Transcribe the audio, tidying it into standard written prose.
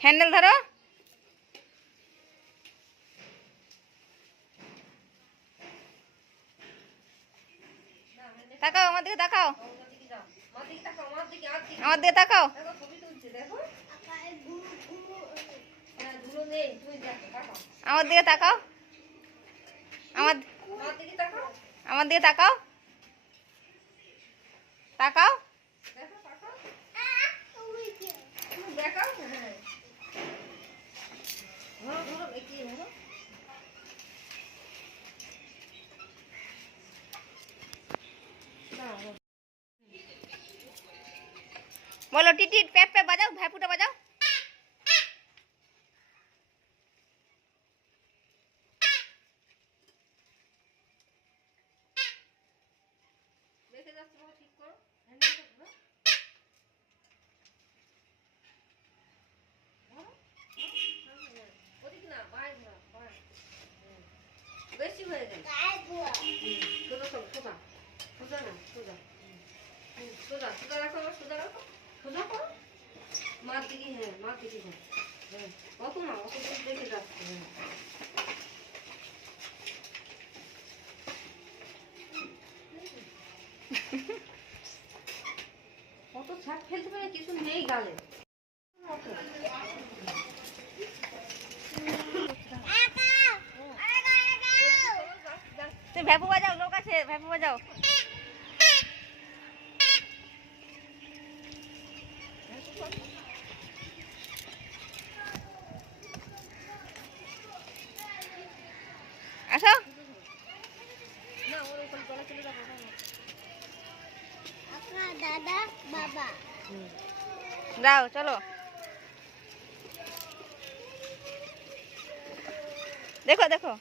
Handle ধরো। তাকাও আমার দিকে, তাকাও আমার দিকে, তাকাও আমার দিকে, তাকাও আমার দিকে, তাকাও তাকাও। বলো টিটিট প্যাপ প্যাপ বাজাও, ভ্যাপুটা বাজাও। বেশি হয়ে গেল। সোজা করো, সোজা সোজা না, সোজা সোজা সোজা রাখো, সোজা রাখো, সোজা করো মার দিকে। হ্যাঁ মার দিকে, হ্যাঁ অত না, অত দেখে যাচ্ছে। অত ছাপ ফেলতে পারে কিছু নেই গালে। তুমি ভ্যাপু বাজাও, লোক আছে, ভ্যাপু বাজাও। আসো দাদা বাবা যাও, চলো দেখো দেখো।